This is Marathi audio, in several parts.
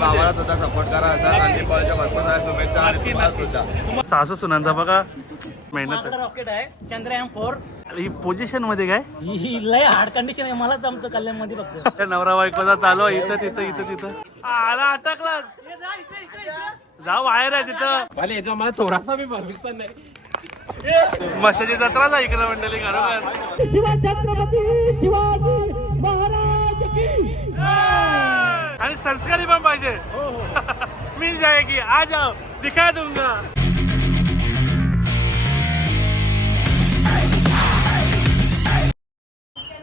भावाला सुद्धा सपोर्ट करा असा आणि दिवाळीच्या भरपूर साऱ्या शुभेच्छा आणि तुम्हाला सुद्धा. सासू सुनांचा बघा मेहनत रॉकेट आहे चंद्रयान 4. ही पोझिशन मध्ये काय ही लय हार्ड कंडिशन आहे, मला जमतं कल्याण मध्ये फक्त. नवरा बायकोचा चालू आहे इथं तिथं इथं तिथं आला अटकला जाऊ बाहेर आहे तिथं. याचा मला थोडासा बी भरविस्तार नाही. मशाची जत्राच ऐकलं मंडळी खरोखर. छत्रपती शिवाजी महाराज की. आणि संस्कारी पण पाहिजे. मिल जाएगी आ जाओ दिखा दूंगा.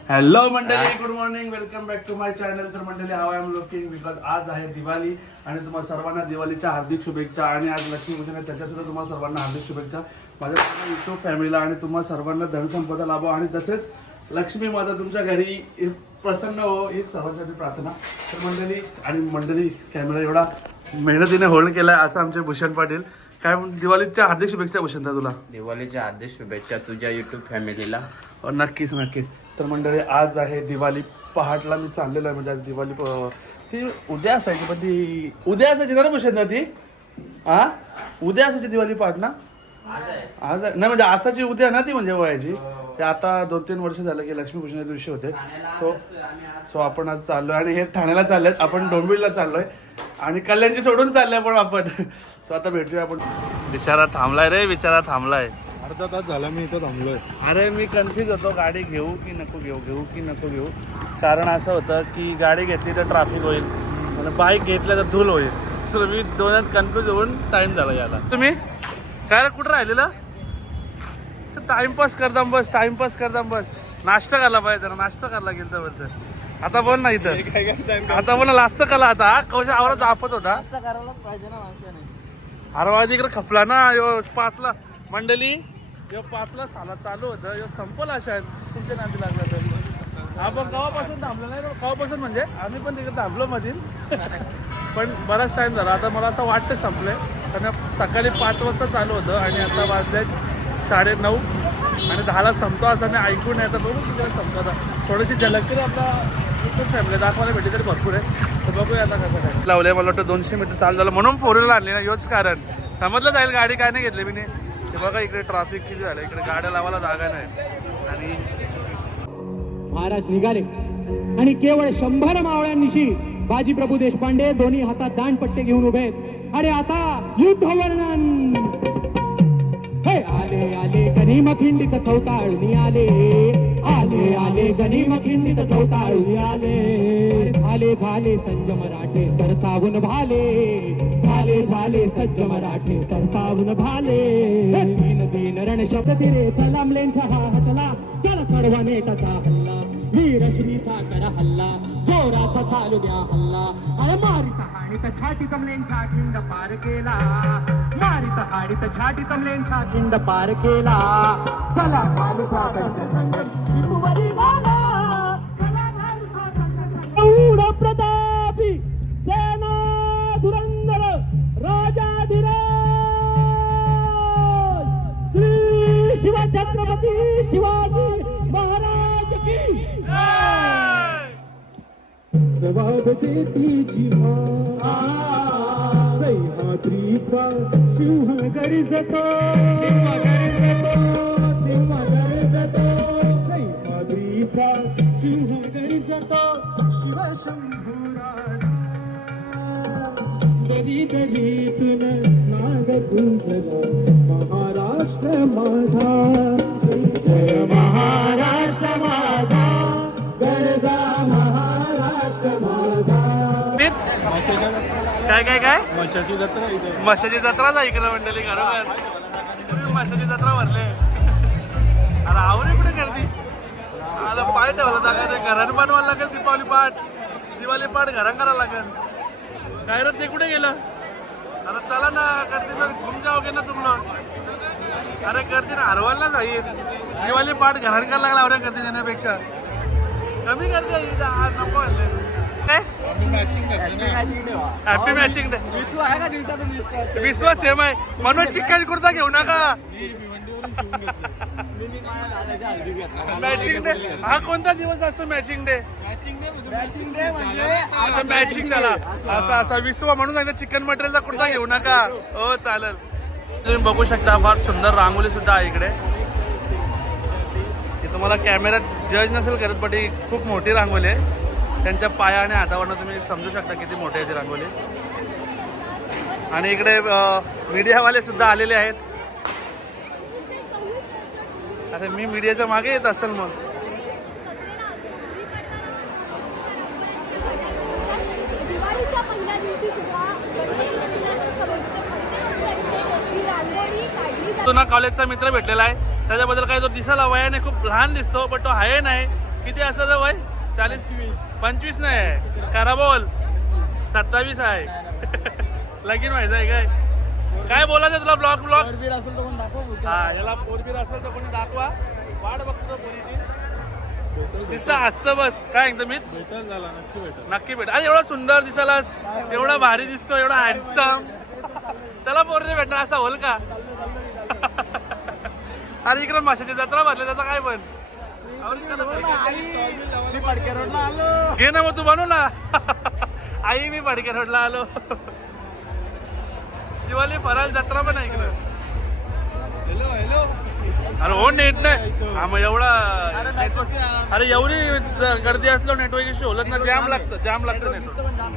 हॅलो मंडळी, good morning, welcome back to my channel. तर मंडळी how I am looking because आज आहे दिवाळी आणि तुम्हाला सर्वांना दिवाळीच्या हार्दिक शुभेच्छा. आणि आज लक्ष्मीपूजन आहे त्याच्यासुद्धा तुम्हाला सर्वांना हार्दिक शुभेच्छा माझ्या युट्यूब फॅमिलीला आणि तुम्हाला सर्वांना धनसंपदा लाभो आणि तसेच लक्ष्मी माता तुमच्या घरी प्रसन्न हो ही सर्वांसाठी प्रार्थना. तर मंडळी कॅमेरा एवढा मेहनतीने होल्ड केलाय असं आमचे भूषण पाटील. काय दिवाळीच्या हार्दिक शुभेच्छा भूषण तुला. दिवाळीच्या हार्दिक शुभेच्छा तुझ्या युट्यूब फॅमिलीला. नक्कीच नक्कीच. तर मंडळी आज आहे दिवाळी पहाटला मी चाललेलो आहे. म्हणजे आज दिवाळी ती उद्या असायची पण ती उद्या असायची ना भूषण ना ती उद्या असायची दिवाळी पहाट ना. आज नाही म्हणजे आसाची उद्या ना ती म्हणजे व्हायची. ते आता 2-3 वर्ष झालं की लक्ष्मीपूजनाच्या दिवशी होते. सो आपण आज चाललोय आणि हे ठाण्याला चाललोय, आपण डोंबिवलीला चाललोय आणि कल्याणची सोडून चाललोय पण आपण. सो आता भेटूया आपण. बिचारा थांबलाय रे, बिचारा थांबलाय. अर्धा तास झाला मी इथं थांबलोय. अरे मी कन्फ्यूज होतो गाडी घेऊ की नको घेऊ. कारण असं होतं की गाडी घेतली तर ट्रॅफिक होईल आणि बाईक घेतल्या तर धूल होईल. सो मी दोन्यात कन्फ्यूज होऊन टाइम झाला याला. तुम्ही काय कुठं राहिलेलं टाइमपास करताम बस नाश्ता करायला पाहिजे. नाश्ता करायला गेलं तर बरं. आता बोल ना इथं आता बोल ना लास्ट कला आता कशा आवरात आपत होता. करायलाच पाहिजे ना माणसाने. अरे वाजी इकडे खपला ना. 5ला मंडळी 5ला साला चालू होतं संपल अशा तुमच्या नांदी लागला तर. आपण गावापासून थांबलो नाही गावापासून म्हणजे आम्ही पण तिकडे थांबलो मधील पण बराच टाइम झाला. आता मला असं वाटतं संपलंय कारण सकाळी 5 वाजता चालू होतं आणि आता वाजले 9:30 आणि 10ला संपतो असं मी ऐकून येतं. बघू तिकडे संपतो. आता थोडीशी झलक तरी आपला युट्यूब फॅमिली दाखवायला भेटली तरी भरपूर आहे. तर बघूया आता कसं काय लावलंय. मला वाटतं 200 मीटर चालू झालं म्हणून 4 व्हीलर आणली ना. योच कारण समजलं जाईल गाडी काय नाही घेतली मी. ते बघा इकडे ट्रॅफिक किती झालं. इकडे गाड्या लावायला जागा नाही. आणि महाराज निघाले आणि केवळ 100 मावळ्यांनिशी बाजीप्रभू देशपांडे दोन्ही हातात दांडपट्टे घेऊन उभे आहेत. अरे आता युद्ध वर्णन. हे आले आले गनिम खिंडीत चौताळून आले गनिम खिंडीत चौताळून आले. झाले सज्ज मराठे सरसावून भाले. झाले सज्ज मराठे सरसावून भाले. तीन रण शब्द तिरे चलामलेंचा हा हटला. चला चढवा नेटाचा हल्ला. वीरश्रीचा करा हल्ला. जोराचा चालू द्या हल्ला. अरे मारित हाणीत छाटी कमलेंचा खिंड पार केला. छाटी कमलेंचा खिंड पार केला. चला माणसा कंठ संगत प्रतापी सेना धुरंधर राजाधिराज श्री शिवछत्रपती शिवाजी महाराज की. स्वाद देती जिव्हा सह्याद्रीचा सिंह गरजतो. सह्याद्रीचा सिंह गरजतो. शिवशंभूराज दरीतून नाद गुंजला. महाराष्ट्र माझा जय महाराष्ट्र माझा गरजा महाराष्ट्र माझा. काय मशाची मशाची जत्राच ऐकलं मंडळी खरोखर. मशाची जत्रा भरले. अरे आवड कुठे करते आला पाय ठेवायला जागा घरानं बनवायला लागेल. दिवाळी पाठ घरात करायला लागेल. काय रे ते कुठे गेलं. अरे चला ना गर्दी घुम जाओगे ना तुम लोग. अरे गर्दी ना हरवायला ना जाईल. दिवाळी पाठ घरात करायला लागला आवड्या गर्दी देण्यापेक्षा कमी गर्दी नको म्हणले. Happy matching day. विश्व आहे का दिवसातून 20 सेम आहे म्हणून चिकन कुर्ता घेऊ नका. मॅचिंग डे हा कोणता दिवस असतो मॅचिंग डे? आता मॅचिंग झाला असा असा विश्व म्हणून सांगितलं चिकन मटेरियलचा कुर्ता घेऊ नका. हो चालेल. तुम्ही बघू शकता फार सुंदर रांगोली सुद्धा आहे इकडे. तुम्हाला कॅमेरा जज नसेल करत पण ही खूप मोठी रांगोली आहे. त्यांच्या पाया आणि हातावरनं तुम्ही समजू शकता किती मोठी आहे ती रांगोली. आणि इकडे मीडियावाले सुद्धा आलेले आहेत. अरे मी मीडियाच्या मागे येत असेल मग. दिवाळीच्या पहिल्या दिवशी सुद्धा गणपती मंदिराच्या रांगोळी काढली जाते. तुला कॉलेजचा मित्र भेटलेला आहे त्याच्याबद्दल काय तो दिसायला वयाने खूप लहान दिसतो पण तो आहे नाही. किती असं वय 40-25 नाही आहे. करा बोल 27 आहे. लगीन व्हायचं आहे काय? काय बोलायचं तुला? ब्लॉग हा याला पोरबीर असेल तर कोणी दाखवा. वाढ बघतो पोरीची दिसतं असतं बस. काय एकदम मी नक्की भेट. अरे एवढा सुंदर दिसायला एवढा भारी दिसतो एवढा हँडसम त्याला पोरने भेटणार असा होल का? अरे इकडे माशाची जत्रा भरली त्याचा काय पण घे ना मग तू बनव ना. आई मी फडके रोडला आलो. दिवाळी फराल जत्रा पण आहे इकडं. अरे हो नेट नाही हा मग एवढा अरे एवढी गर्दी असलो नेटवर्क इश्यू होलत ना. जाम लागतं नेटवर्क.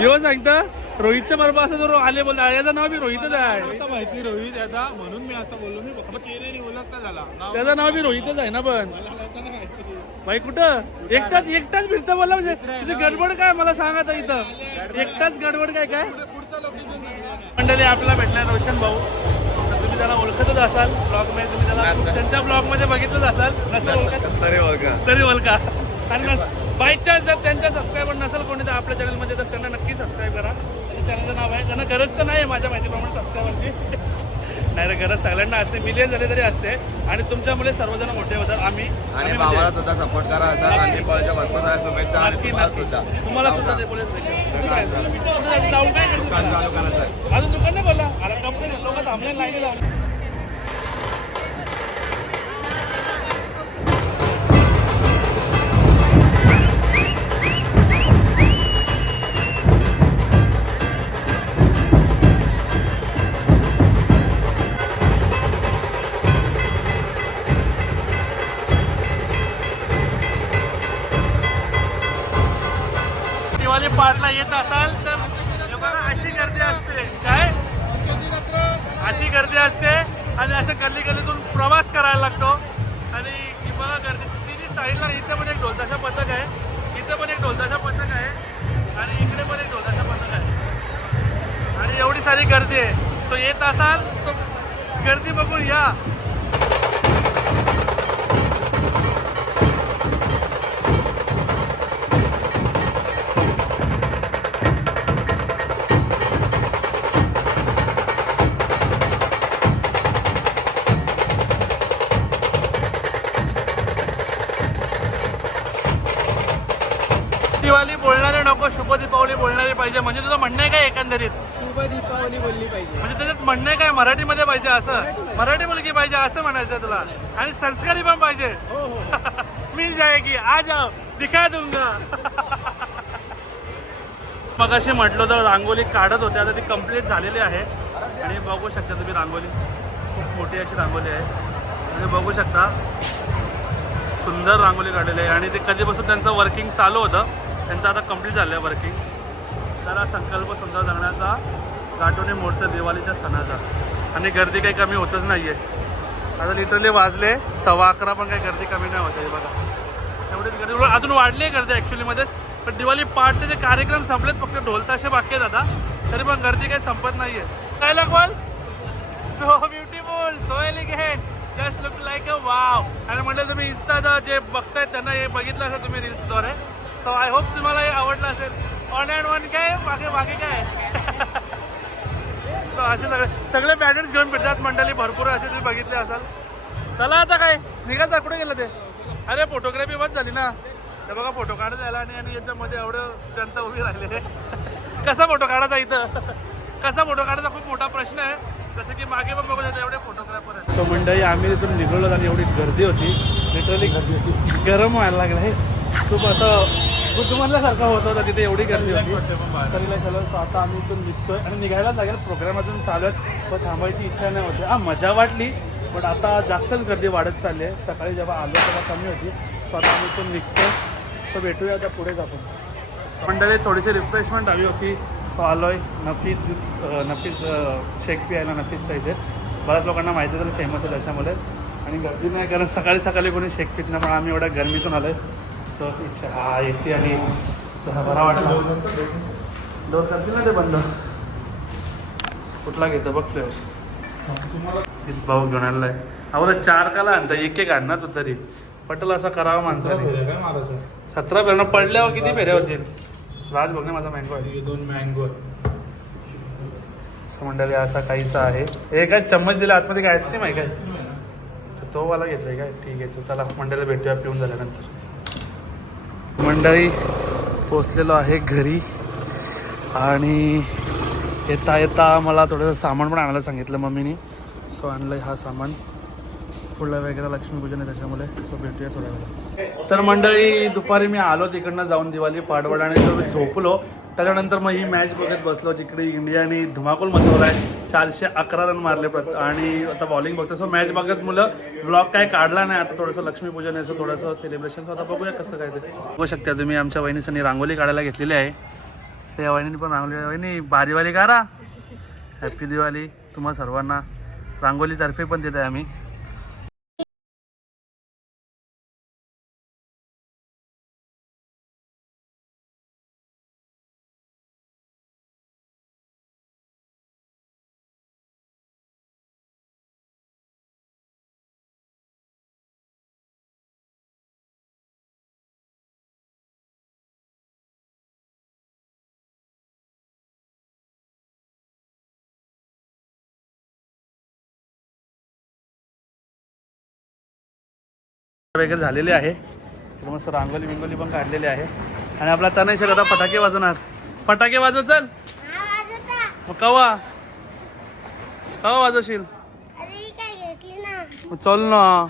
येऊ सांगतं रोहितच्या बरोबर असं जर आले बोलता याचं नाव बी रोहितच आहे. माहिती रोहित याचा म्हणून मी असं बोललो. मी फक्त चेहऱ्याने ओळखता झाला. त्याचं नाव बी रोहितच आहे ना. पण भाई कुठं एकटाच फिरता बोला म्हणजे तुझी गडबड काय मला सांग आता इथं. एकटाच गडबड काय मंडळी आपल्याला भेटणार रोशन भाऊ. तुम्ही त्याला ओळखतच असाल ब्लॉग मध्ये. तुम्ही त्याला त्यांच्या ब्लॉग मध्ये बघितलंच असाल. तरी ओळखा. आणि बाय चान्स जर त्यांच्या सबस्क्रायबर नसेल कोणी तर आपल्या चॅनलमध्ये तर त्यांना नक्की सबस्क्राईब करा. चॅनलचं नाव आहे. त्यांना गरज तर नाही माझ्या माहितीप्रमाणे सबस्क्रायबरची. नाही रे गरज सगळ्यांना असते. मिलियन झाले तरी असते. आणि तुमच्यामुळे सर्वजण मोठे होतात. आम्ही आणि भावाला सुद्धा सपोर्ट करा. असा आणि कॉलेजच्या भरपूर साऱ्या शुभेच्छा. आणि तुम्हाला सुद्धा ते बोलायचं जाऊ काय दुकान चालू करायचं आहे. अजून दुकान नाही बोला. अरे कंपनी लोक थांबले लाईन लावले. दिवाळी पार्कला येत असाल तर अशी गर्दी असते. काय अशी गर्दी असते आणि अशा गल्ली गल्लीतून प्रवास करायला लागतो. आणि ही बघा गर्दी तिथे साईडला. इथं पण एक ढोलताशा पथक आहे. इथं पण एक ढोलताशा पथक आहे. आणि इकडे पण एक ढोलताशा पथक आहे. आणि एवढी सारी गर्दी आहे. तो येत असाल तर गर्दी बघून या. दिवाळी बोलणारे नको शुभ दीपावली बोलणारे पाहिजे. म्हणजे तुझं म्हणणं आहे काय एकंदरीत? शुभ दीपावली बोलली पाहिजे. म्हणजे त्याच्यात म्हणणं आहे काय मराठीमध्ये पाहिजे असं. मराठी मुलगी पाहिजे असं म्हणायचं तुला. आणि संस्कारी पण पाहिजे. मिल जाएगी आ जाओ दिखा दूंगा. मगाशी म्हटलं तर रांगोली काढत होते. आता ती कंप्लीट झालेली आहे. आणि बघू शकता तुम्ही रांगोली खूप मोठी अशी रांगोली आहे. आणि बघू शकता सुंदर रांगोली काढलेली आहे. आणि ते कधीपासून त्यांचं वर्किंग चालू होतं त्यांचं आता कंप्लीट झालं आहे वर्किंग. जरा संकल्प सुंदर जगण्याचा गाठोने मोडतं दिवाळीच्या सणाचा. आणि गर्दी काही कमी होतच नाही आहे. आता लिटरली वाजले 11:15 पण काही गर्दी कमी नाही होत आहे. बघा एवढीच गर्दी अजून वाढली आहे गर्दी ॲक्च्युलीमध्येच. पण दिवाळी पार्टचे जे कार्यक्रम संपलेत फक्त ढोलताशे बाकी आहेत आता. तरी पण गर्दी काही संपत नाही आहे. काय लागवाल so beautiful so elegant just look like a wow. आणि म्हटलं तुम्ही इन्स्टाचं जे बघतायत त्यांना हे बघितलं असेल तुम्ही रील्सद्वारे. सो आय होप तुम्हाला हे आवडलं असेल. ऑन अँड वन काय मागे काय असे सगळे बॅनर्स घेऊन फिरतात मंडळी भरपूर असे तुम्ही बघितले असाल. चला आता काय निघायचं कुठे गेलं ते. अरे फोटोग्राफी बस झाली ना. ते बघा फोटो काढत जायला. आणि याच्यामध्ये एवढं जनता उभी राहिलेली. कसा फोटो काढायचा इथं कसा फोटो काढायचा खूप मोठा प्रश्न आहे. जसं की मागे पण बघू शकता एवढे फोटोग्राफर आहेत. तो मंडळी आम्ही तिथून निघलो आणि एवढी गर्दी होती, लिटरली गरम व्हायला लागलं आहे. खूप असं कुटुंबासारखं होत होतं तिथे, एवढी गर्दी होती. तरीला चलो आता आम्ही इथून निघतोय आणि निघायलाच लागेल. प्रोग्राम अजून चालू आहेत पण थांबायची इच्छा नाही होती. मजा वाटली पण आता जास्तच गर्दी वाढत चालली आहे. सकाळी जेव्हा आलो तेव्हा कमी होती. सो आता आम्ही इथून निघतो. सो भेटूया आता पुढेच आपण. मंडळी थोडीशी रिफ्रेशमेंट हवी होती. सो आलोय नफीस शेक पियायला नफीसच्या इथे. बऱ्याच लोकांना माहिती झालं फेमस आहे त्याच्यामध्ये आणि गर्दी नाही कारण सकाळी सकाळी कोणी शेक पित नाही पण आम्ही एवढ्या गरमीतून आलो आहे. सो इच्छा AC आणि बरा वाटला. डोर करतील ना ते बंद. कुठला घेतं बघ फ्लेवर. भाऊ घेऊन आलेला आहे. अहो 4 काला आणता एक आण ना तू तरी. पटेल असं करावं माणसाने. 17 फेऱ्या पडल्यावर किती फेऱ्या होतील. राज बघ ना माझा मँगो आहे. 2 मँगो मंडळी असा काहीसा आहे. हे काय चम्मच दिला आतमध्ये काय आईस्क्रीम आहे काय. तो वाला घेतलाय काय. ठीक आहे चला मंडळीला भेटूया पिऊन झाल्यानंतर. मंडळी पोचलेलो आहे घरी आणि येता येता मला थोडंसं सामान पण आणायला सांगितलं मम्मीनी. सो आणलं हा सामान. फुलं वगैरे लक्ष्मीपूजन आहे त्याच्यामुळे. सो भेटूया थोड्या वेळा. तर मंडळी दुपारी मी आलो तिकडनं जाऊन दिवाळी पाडवड आणि झोपलो. त्याच्यानंतर मग ही मॅच बघत बसलो जिकडे इंडियाने धुमाकूल मचवला आहे. 411 रन मारले आणि आता बॉलिंग बघतो. सो मॅच बघत मुलं ब्लॉग काय काढला नाही. आता थोडंसं लक्ष्मीपूजन आहे सो थोडंसं सेलिब्रेशन. सो आता बघूया कसं काय ते. बघू शकता तुम्ही आमच्या वहिनीसाठी रांगोली काढायला घेतलेली आहे. त्या वहिनीने पण रांगोली वहिनी बारीवाली काढा. हॅपी दिवाळी तुम्हा सर्वांना. रांगोलीतर्फे पण देत आहे आम्ही. वगैरे झालेले आहे. तर मस्त रांगोली बिंगोली पण काढलेली आहे आणि आपला तनय आता फटाके वाजवणार. फटाके वाजव चल. मग कवा वाजवशील. चल ना.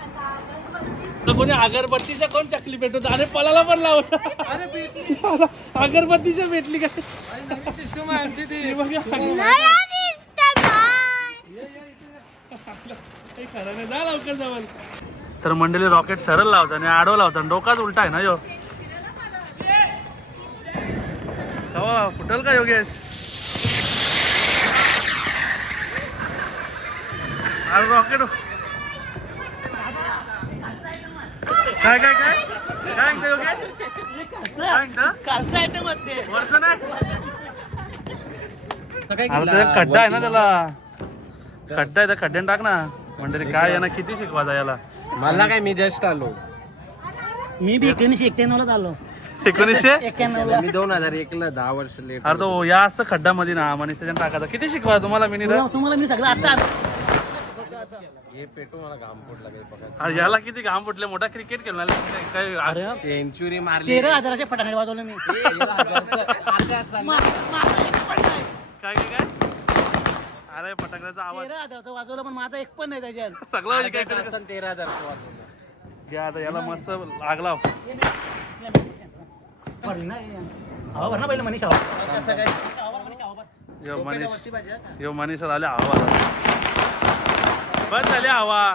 कोणी अगरबत्तीच्या कोण चकली पेटवत. अरे पलाला पण लावला. अगरबत्तीच्या भेटली काय. खरं नाही जा लवकर जावं. तर मंडळी रॉकेट सरळ लावता आणि आडवं लावता डोकाच उलटा आहे ना यो. फुटल का योगेश. अरे रॉकेट काय काय काय काय म्हणतो योगेश. काय म्हणतो वरचं नाही. खड्डा आहे ना त्याला. खड्डा आहे त्या खड्ड्याने टाक ना. म्हणजे काय यांना किती शिकवायचा याला. मला काय मी जस्ट आलो. मी बी 1991 आलो. 1991 मी 2001 ला 10 वर्ष लेट. अरे तो या असं खड्डा मध्ये ना मनीष टाकायचा. किती शिकवा तुम्हाला मी तुम्हाला मी सगळं आता हे पेटू मला घाम फुटला काही बघा. अरे याला किती घाम फुटले. मोठा क्रिकेट खेळणार काय. सेंचुरी मारली. 13,000चे फटाके वाजवले मी. काय काय काय. अरे फटाक्याचा आवाज 13,000चं वाजवलं पण माझा एक पण नाही त्याच्यात. सगळं 13,000 घ्या आता याला मस्त लागला. हवा भर ना पहिले मनीष हवा. यो मनीष आले हवा. बस झाली हवा.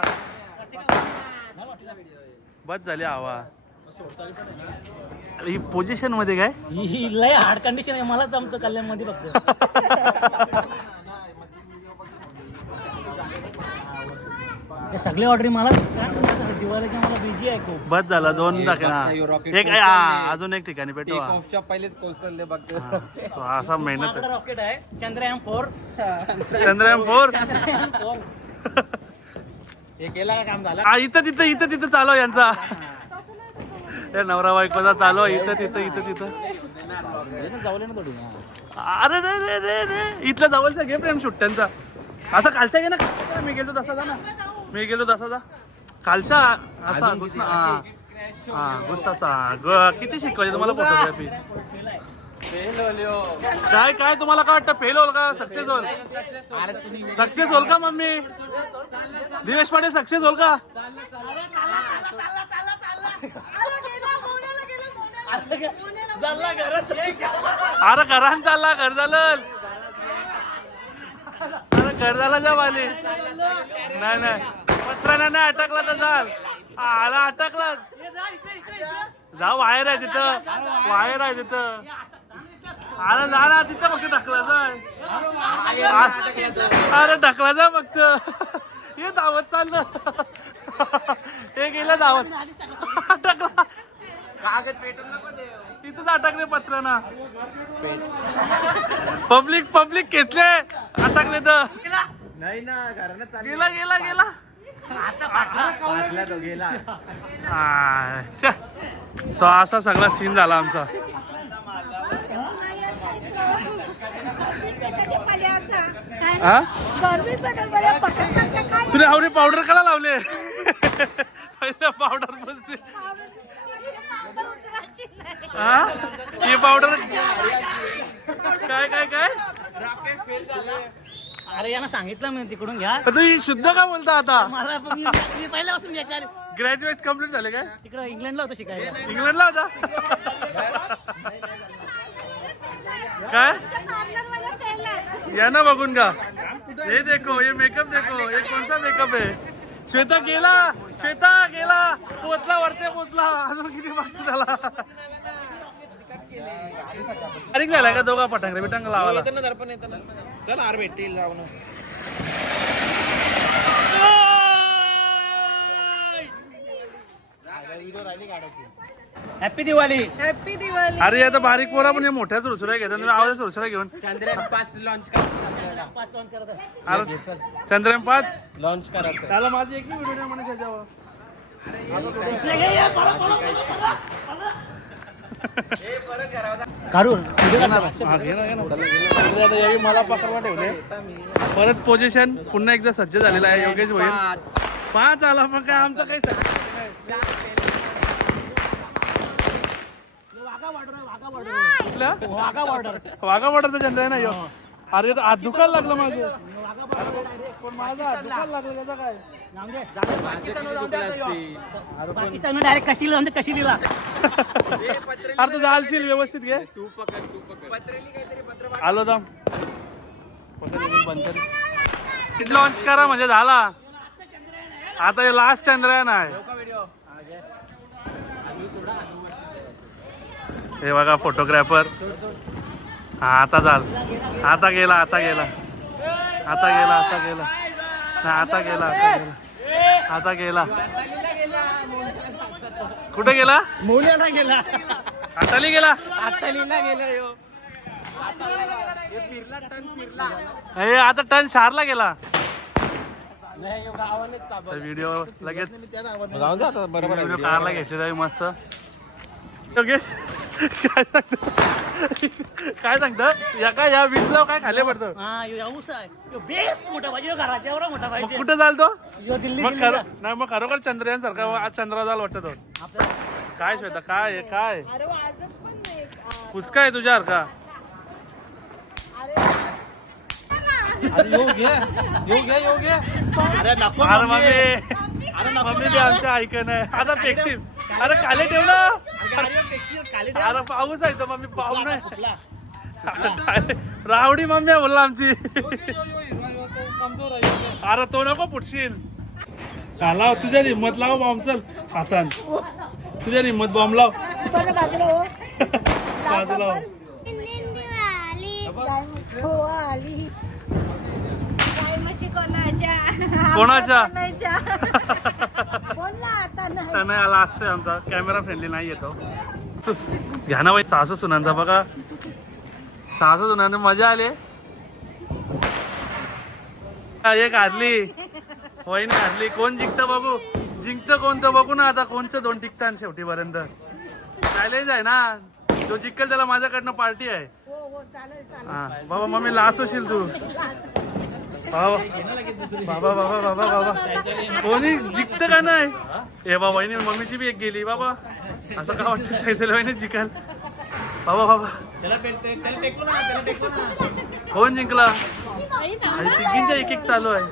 बस झाली हवा. ही पोझिशन मध्ये काय ही लय हार्ड कंडिशन आहे. मला जमतं कल्याण मध्ये फक्त. सगळे ऑर्डर मला दिवाळीच्या मला बिझी आहे खूप. बस झाला 2 टाके. एक अजून एक ठिकाणी पेटवा. पहिलेच कोसळले बघ. असा मेहनत रॉकेट आहे चंद्रयान 4. चंद्रयान 4 हे केला का काम झालं. इथं चालू यांचा. नवरा बायकोचा चालू इथं. जाऊले ना थोडी. अरे रे इथल्या जवळचा घे प्रेम सुट्ट्यांचा. असं कालचा घे ना. मी गेलो तसा जा. कालचा असा घुस ना. घुस तसा. किती शिकवायचे तुम्हाला फोटोग्राफी. काय काय तुम्हाला काय वाटतं फेल होल का सक्सेस होल? सक्सेस होल का मम्मी? दिवेश पांडे सक्सेस होल का? अरे घरान चालला घर झालं. अरे घर झाला जा वाली. नाही नाही पत्राने नाही अटकला तर चाल. आला अटकला. जा वायर आहे तिथं. वायर आहे तिथं. अरे जा ना तिथं फक्त ढकला जाय. अरे ढकला जा फक्त. हे धावत चाललं. हे गेलं धावत. अटकला. इथंच अटकले पत्राना. पब्लिक घेतले अटकले तर. नाही ना घरानं गेला गेला गेला. सो असा सगळा सीन झाला आमचा. हा तुला आवडी पावडर कला लावले. पहिल्या पावडर बसते. हा ती पावडर काय काय काय. अरे यांना सांगितलं मी तिकडून घ्या. तू शुद्ध का बोलता आता? मला मी पहिल्यापासून बेकार. ग्रॅज्युएट कम्प्लीट झाले काय? तिकडं इंग्लंडला होतो शिकायला. इंग्लंडला होता काय? या ना बघून का. हे देखो ये मेकअप देखो. हे कोणता मेकअप आहे? श्वेता गेला. श्वेता गेला. पोचला वरते पोचला. अजून किती बाकी झाला. तारीख झालाय का दोघा पटांगरे बिटांग लावायला. चल आर भेटेल जाऊन. हॅपी दिवाळी. हॅपी दिवाळी. अरे आता बारीक पोरा पण मोठ्याच रुसऱ्या घेतात. तुम्ही आवाज रुसऱ्या घेऊन. चंद्रयान 5 लॉन्च अरे चंद्रयान 5 लॉन्च करा. त्याला माझी एक व्हिडिओ नाही म्हणे त्याच्यावर. काढून मला पकडवा ठेवले. परत पोझिशन पुन्हा एकदा सज्ज झालेला आहे. योगेश होईल 5 आला. मग काय आमचं काही वाघा बॉर्डर. वाघा बॉर्डरचा चंद्र आहे ना यो. अरे हात दुखायला लागलं माझं. पण माझा हात दुखायला लागलं त्याचा काय. पाकिस्तान डायरेक्ट कशी आमच्या कशी दिला. अरे तू जालशील व्यवस्थित घे. आलो दाम लॉन्च करा म्हणजे झाला. आता हे लास्ट चंद्रयान आहे. हे बघा फोटोग्राफर. हा आता झाल. आता गेला. आता गेला. आता गेला. आता गेला. आता गेला. आता गेला. आता गेला. कुठे गेला? मौल्याला गेला. आताली गेला. आतालीला गेला यो. हे आता टर्न 4 ला गेला. व्हिडिओ लगेच जाऊन दे आता बरोबर. व्हिडिओ कारला घेतले जाईल मस्त. ओके काय सांगतं या काय या वीजला काय खाले पडतं. हा यो ऊस आहे. यो बेस मोठा पाहिजे. घराच्या एवढा मोठा पाहिजे. कुठं जाल तो? यो दिल्ली. मग नाही मग खरोखर चंद्रयान सारखा आज चंद्रा जाल वाटत तो. काय श्वेता काय आहे काय पुसका आहे तुझ्यासारखा. अरे नको अरे मम्मी बी आमच्या ऐकन आहे. आता पेक्षी अरे खाली ठेव ना. अरे पाऊस आहे तर मम्मी पाऊस नाही. रावडी मम्मी आहे बोलला आमची. अरे तो नको फुटशील. लाव तुझ्या हिंमत लाव बॉम्ब. चल हातान तुझ्या हिंमत बॉम्ब लाव. बाजूला कोणाच्या नाही आला असते. आमचा कॅमेरा फ्रेंडली नाही येतो. घ्या ना बाई सासू सुनांचा बघा. सासू सुनांना मजा आली. एक हारली वहिनी हारली. कोण जिंकतं बघू. जिंकतं कोणतं बघू ना आता. कोणचं 2 टिकतात शेवटीपर्यंत. चॅलेंज आहे ना. जो जिंकल त्याला माझ्याकडनं पार्टी आहे. हा बाबा मम्मी लास्ट होशील तू. बाबा बाबा बाबा बाबा कोणी जिंकतं का नाही. हे बाबा वहिनी मम्मीची बी एक गेली बाबा. असं का वाटतं चैतन्य वहिनी जिंकल. बाबा बाबा कोण जिंकला? आणि तिघींच्या एक एक चालू आहे.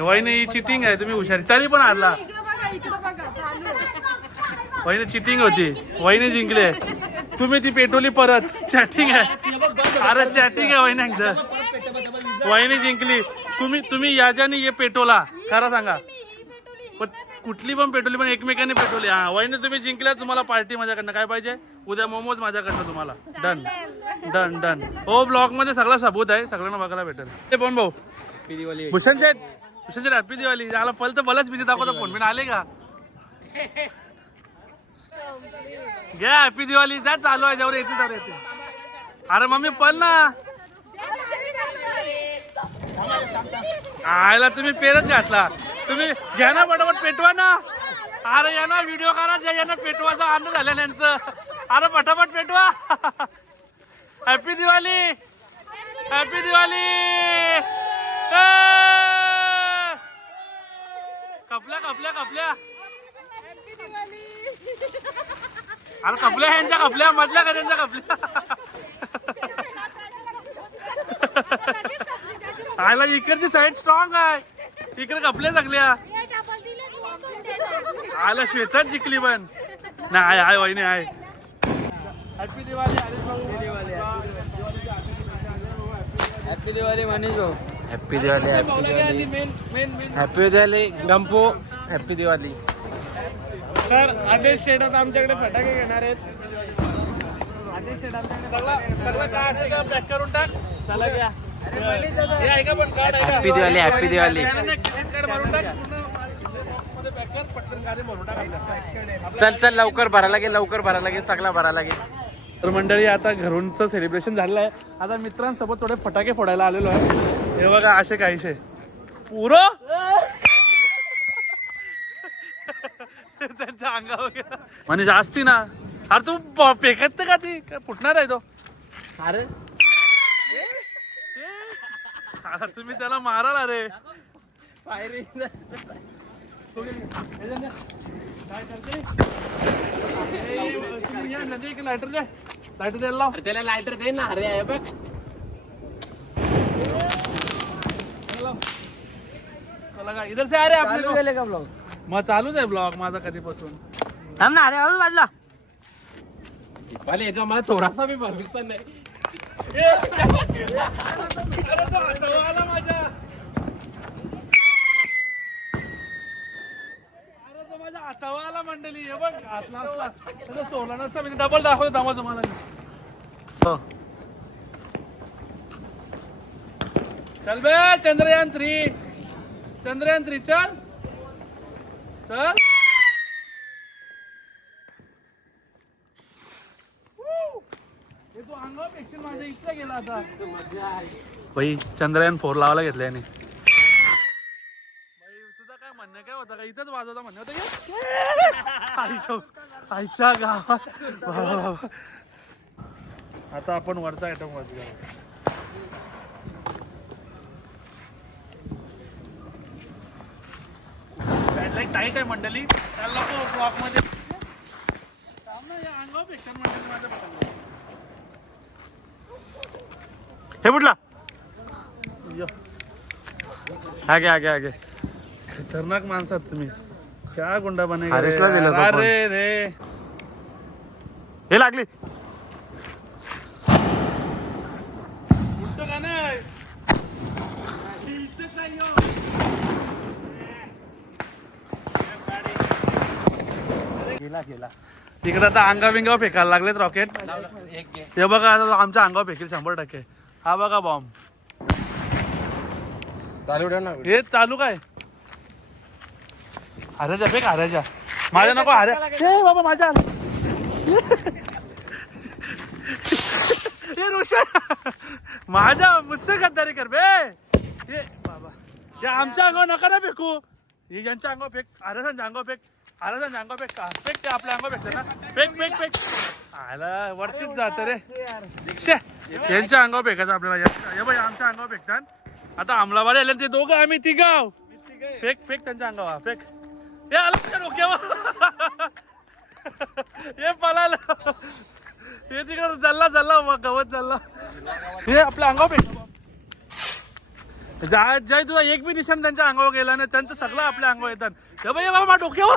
वहिनी चिटिंग आहे, तुम्ही हुशारी तरी पण हारला. वहिनी चिटिंग होती, वहिनी जिंकले, तुम्ही ती पेटवली परत. चॅटिंग आहे, अरे चॅटिंग आहे वहिनी. वहिनी जिंकली, तुम्ही याच्याने ये पेटवला. खरं सांगा, पण कुठली पण पेटवली, पण एकमेकांनी पेटवली. हा वहिनी तुम्ही जिंकल्या, तुम्हाला पार्टी माझ्याकडनं. काय पाहिजे? उद्या मोमोज माझ्याकडनं तुम्हाला. Done done done. हो, ब्लॉग मध्ये सगळा सबूत आहे, सगळ्यांना बघायला भेटेल. ते पण भाऊ भूषण शेठ, हॅपी दिवाळी. झाला पल तर बलाच बिझी दाखवतो. फोन बिन आले का? घ्या हॅपी दिवाळी. जा चालू आहे, ज्यावर येते. अरे मम्मी पल ना. आयला तुम्ही पेरच घातला. तुम्ही घ्या ना पटापट, पेटवा ना. अरे या ना व्हिडिओ करा, यांना पेटवाचा आनंद झाला यांचं. अरे पटापट पेटवा. Happy Diwali, happy Diwali. कपल्या अरे कपल्या ह्यांच्या कपल्या मधल्या का त्यांच्या कपल्या. आयला इकडची साईड स्ट्रॉंग आहे, इकडे कपल्या जगल्या. आयला श्वेताच जिंकली पण नाही. आहे वहिनी आहे. हॅपी दिवाळी हरीश भाऊ. हॅपी दिवाळी मनीष भाऊ. Happy Diwali, happy Diwali Gampu. Happy Diwali. तर आदेश शेठ आता आमच्याकडे फटाके घेणार आहेत. आदेश शेठ आमच्याकडे सगळं काय असेल का पॅक करून टाक. चला घ्या. हे आहे का पण कार्ड आहे का? Happy Diwali, happy Diwali. Card भरून टाक. मध्ये पॅक कर, पटकन गाडी भरून टाक आपल्या. चल लवकर भरा लागेल सगळा भरा लागेल. तर मंडळी आता घरूनचं सेलिब्रेशन झालेलं आहे. आता मित्रांसोबत थोडे फटाके फोडायला आलेलो आहे. हे बघा असे काहीशे पुरं त्यांच्या अंगावर गेला म्हणजे जास्ती ना. अरे तू फेकत का ती काय फुटणार आहे तो. अरे तुम्ही त्याला माराल. अरे लायटर दे, लायटर द्यायला लाव. त्याला लायटर दे ना. अरे आहे बघ. इधर से आ रहे चालू आपले केले का ब्लॉग? मग चालूच आहे ब्लॉग माझा कधीपासून. थांब ना. अरे हळू वाजला. याचा मला थोडासा बी भरोसा नाही. माझ्या हातावर आला मंडळी. हे बघ हातला असला सोडला नसता मी डबल दाखवतो. थांबा तुम्हाला. चल बे चंद्रयान 3 चल चल. हे तू अंगावर पेक्षील माझ्या इथला गेला आता. भाई चंद्रयान 4 लावायला घेतल्याने. भाई तुझं काय म्हणणं काय होतं का? इथंच वाजवता म्हणणं होतं का? आईच्या गावात. आता आपण वरचा आयटम वाजूया. बॅडलाईट टाईट आहे मंडळी. त्याला ब्लॉक मध्ये अंगावर पेक्षा मंडळी माझ्या पकडलं. हे बुडला. आगे खतरनाक माणसात तुम्ही. क्या गुंडा बने. अरे रे हे लागली. उठतो का नाही. गेला तिकडे आता अंगा बिंगा फेकायला लागलेत रॉकेट. हे बघा आता आमच्या अंगावर फेकेल 100%. हा बघा बॉम्ब चालू ठेव ना. हे चालू काय. हारायच्या फेक हारायच्या. माझ्या नको हार्या बाबा माझ्या. हे रोशन माझ्या मुझसे गद्दारी कर बे. ये बाबा या आमच्या अंगावर नका ना फेकू. हे यांच्या अंगावर फेक. हारायच्या अंगावर फेक. हारायच्या अंगावर फेक का फेक ते आपल्या अंगावर फेकते ना. फेक आला वरतीच जात रे. यांच्या अंगावर फेकायचं आपल्याला. हे बाई आमच्या अंगावर फेकतात. आता अमलाबारी आले ते दोघं आम्ही तिघाव. फेक त्यांच्या अंगावर फेक. हे आलं डोक्यावर. हे पळालं. हे तिकडे जल्ला गवत जल्ला. हे आपल्या अंगावर भेट जय तुझा एक बी निशाण त्यांच्या अंगावर गेला नाही, त्यांचं सगळं आपल्या अंगावर येतात. बाबा डोक्यावर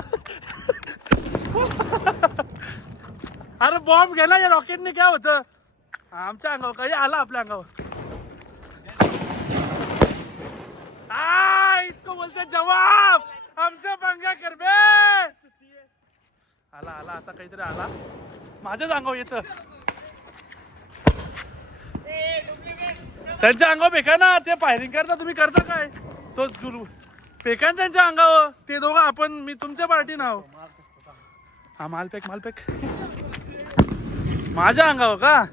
अरे बॉम्ब गेला या रॉकेटने, काय होतं आमच्या अंगावर काही आला आपल्या अंगावर. इसको बोलते जवाब, हमसे पंगा कर बे. आला आता काहीतरी आला माझ्याच अंगावर येतं. त्यांच्या अंगावर फेका ना, ते फायरिंग करता तुम्ही करता काय, तो फेका त्यांच्या अंगावर. ते दोघं आपण, मी तुमच्या पार्टी नाव. हा मालपेक माझ्या अंगावर का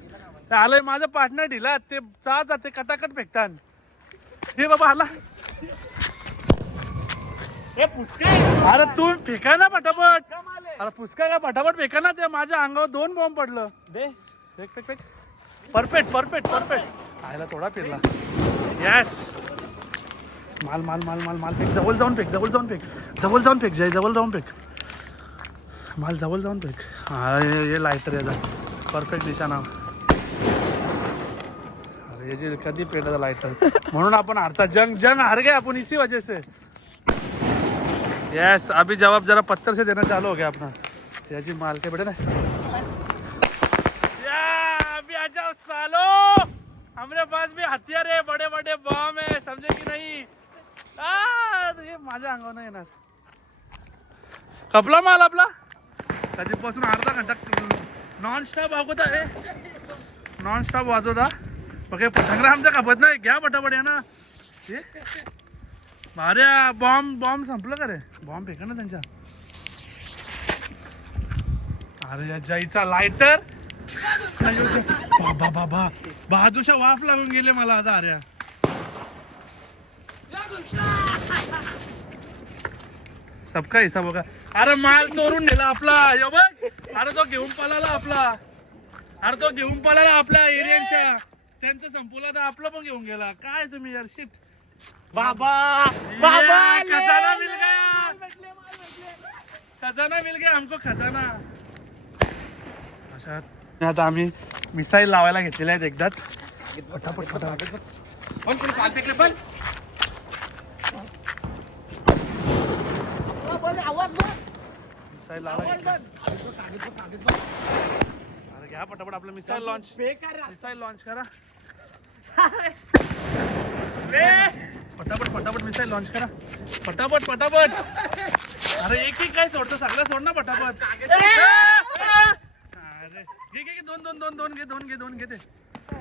ते आलंय. माझं पार्टनर ढिला, ते जाते कटाकट फेकतात. हे बाबा आला. अरे तू फेका ना पटापट. अरे पुस्का का पटापट फेका ना, ते माझ्या अंगावर 2 बॉम्ब पडलं. फेक परफेक्ट आयला थोडा फिरला. यस माल फेक. जवळ जाऊन फेक जय जवळ जाऊन फेक. माल जवळ जाऊन फेक. हा ये लायटर याचा परफेक्ट निशाणा. अरे ये कधी पेटाचा लायटर. म्हणून आपण हारता. जंग हार गए अपन इसी वजह से. यस अभी जवाब जरा पत्थर से देना चालू हो गया अपना. याची माल के बेटे ना. अभी आ जाओ सालो, हमारे पास भी हथियार है, बड़े बड़े बॉम्ब है, समझे की नहीं. ये माझ्या अंगावर नाही येणार. कपला माल आपला कधीपासून अर्धा घंटा नॉन स्टॉप वाजवता. ओके संग्रामच्या खपत नाही. घ्या पटापट या ना. भाऱ्या बॉम्ब संपलं का रे. बॉम्ब फेका ना त्यांच्या. अरे या जयचा लायटर. बाबा बहादूरच्या वाफ लागून गेले मला आता. अरे सबका हिसाब होगा. अरे माल चोरून नेला आपला. यो बघ अरे तो घेऊन पळाला आपल्या एरियांच्या. त्यांचं संपवलं तर आपलं पण घेऊन गेला. काय तुम्ही यार शिट. बाबा खजाना मिल गया हमको खजाना. अशा आता आम्ही मिसाईल लावायला घेतलेल्या आहेत एकदाच. फटाफट मिसाईल लावायला. अरे घ्या पटापट आपलं मिसाईल लॉन्च करा. पटापट मिसाईल लॉन्च करा. पटापट. अरे एक काय सोडतं, सगळं सोड ना पटापट. अरे घे दोन घे ते.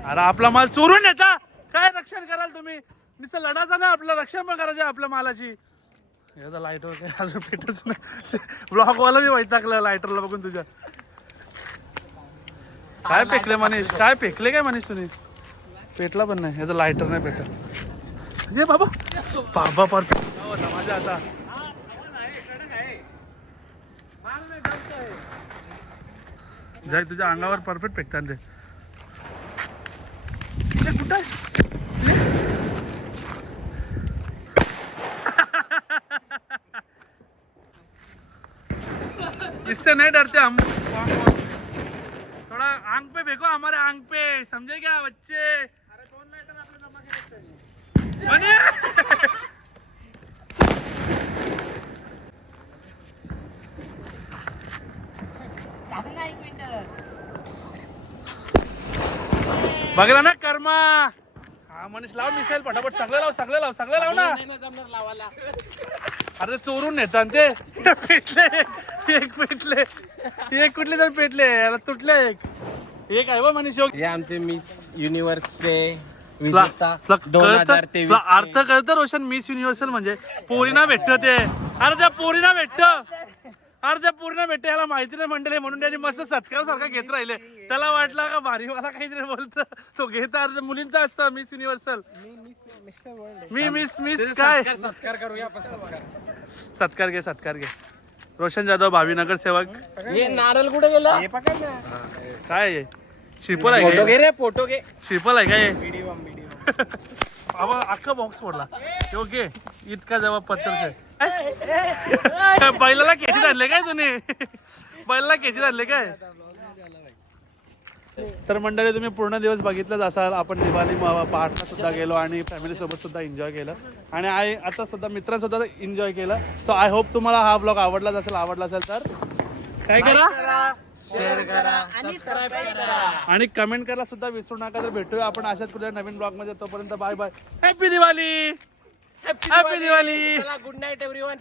अरे आपला माल चोरून येता काय रक्षण कराल तुम्ही. नुसतं लढाचा ना, आपलं रक्षण पण करायचं आपल्या मालाची. याचा लायटर काय अजून पेटच नाही. ब्लॉकवाला मी वैतागलं लायटरला बघून तुझ्या. काय फेकले मनीष तुम्ही. पेटला पण नाही. याचा लायटर नाही पेटल. ये बाबा परफेक्ट माझ्या आता. जय तुझ्या अंगावर परफेक्ट फेकतात ते. कुठं इससे नहीं डरते हम. थोड़ा आंख पे फेंको, हमारे आंख पे, समझे क्या बच्चे. बघला ना कर्मा. हा मनीष लाव मिसाईल पटापट. सगळं लाव ना. अरे चोरून नेतात ते. पेटले एक कुठले तर पेटले. याला तुटले एक आहे बा मनीष. हे आमचे मिस युनिव्हर्सचे अर्थ कळतं रोशन. मिस युनिव्हर्सल म्हणजे पोरीना भेटत ते. अरे त्या पोरीना भेटत याला माहिती नाही मंडळी. म्हणून त्यांनी मस्त सत्कार सारखा घेत राहिले. त्याला वाटलं का भारी मला काहीतरी बोलत तो घेत. अर्थ मुलींचा असतं मिस युनिव्हर्सल. मी मिस काय सत्कार करूया. सत्कार घे. रोशन जाधव भावी नगरसेवक. हे नारळ कुठे गेला. काय श्रीफल आहे का. फोटो घे. श्रीफल आहे काय. बाबा अख्खा बॉक्स फोडला. ओके इतका जबाब पत्तर. बैलाला खेचीत आणले काय तुम्ही. बैलाला खेचीत आणले काय. तर मंडळी तुम्ही पूर्ण दिवस बघितलंच असाल. आपण दिवाळी पहाटला सुद्धा गेलो आणि फॅमिली सोबत सुद्धा एन्जॉय केलं आणि आता सुद्धा मित्रांसुद्धा एन्जॉय केलं. सो आय होप तुम्हाला हा ब्लॉग आवडलाच असेल तर काय करा, शेअर करा आणि कमेंट करायला सुद्धा विसरू नका. तर भेटूया आपण अशाच कुठल्या नवीन ब्लॉग मध्ये. तोपर्यंत bye bye. Happy Diwali. Happy Diwali. Good night everyone.